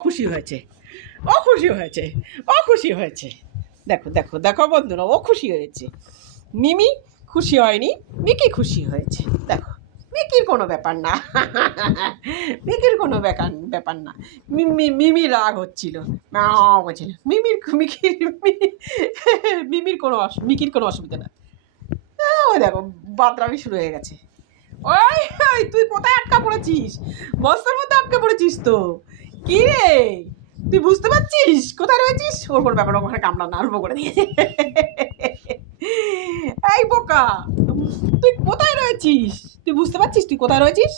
খুশি হয়েছে, ও খুশি হয়েছে, ও খুশি হয়েছে। দেখো দেখো দেখো বন্ধুরা, ও খুশি হয়েছে। মিমি খুশি হয়নি, মিকি খুশি হয়েছে। দেখো, মিকির কোনো ব্যাপার না, মিকির কোনো ব্যাপার না। মিমি রাগ হচ্ছিল, বলছিল মিকির কোনো অসুবিধা না। ওই দেখো বাদরামি শুরু হয়ে গেছে। ওই ওই তুই কোথায় আটকা পড়েছিস? বস্তার মধ্যে আটকা পড়েছিস তো। কি রে, তুই বুঝতে পারছিস কোথায় রয়েছিস? ওর কোনো ব্যাপার, ওখানে কামড়ানো আরম্ভ করে দিয়েছে। এই বোকা, তুই কোথায় রয়েছিস? তুই বুঝতে পারছিস তুই কোথায় রয়েছিস?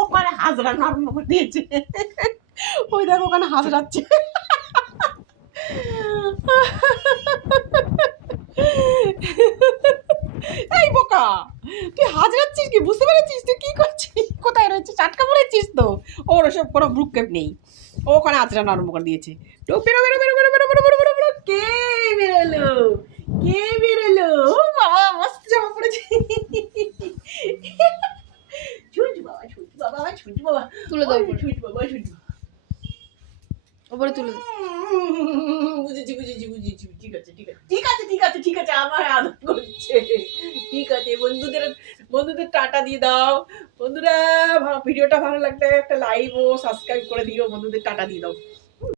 ওখানে হাজরানো আরম্ভ করে দিয়েছে। ওই দেখো ওখানে হাজরাচ্ছে। এই বোকা, তুই হাজরাচ্ছিস কি? বুঝতে পেরেছিস তুই কি করছিস? কোথায় রয়েছিস? আটকা পড়েছিস তো। ওর ওসব কোনো ভ্রুক্ষেপ নেই, ও ওখানে আচরানো আরম্ভ করে দিয়েছে। তো বেরো বেরো বেরো বেরো বেরো বেরো বেরো বেরো বেরো। কে বেরোলো? কে বেরোলো? ও বাবা, মস্ত জামা পড়েছে। ছুঁচ বাবা, ছুঁচ বাবা, ছুঁচ বাবা, তুলে দাও, ছুঁচ বাবা, ছুঁচ বাবা। ওপরে তুলে দাও। বুঝেছি বুঝেছি বুঝেছি, ঠিক আছে ঠিক আছে ঠিক আছে ঠিক আছে ঠিক আছে, আমার আদর করছে। ঠিক আছে, বন্ধুদের টাটা দিয়ে দাও। বন্ধুরা, ভিডিওটা ভালো লাগলে একটা লাইক ও সাবস্ক্রাইব করে দিও। বন্ধুদের টাটা দিয়ে দাও।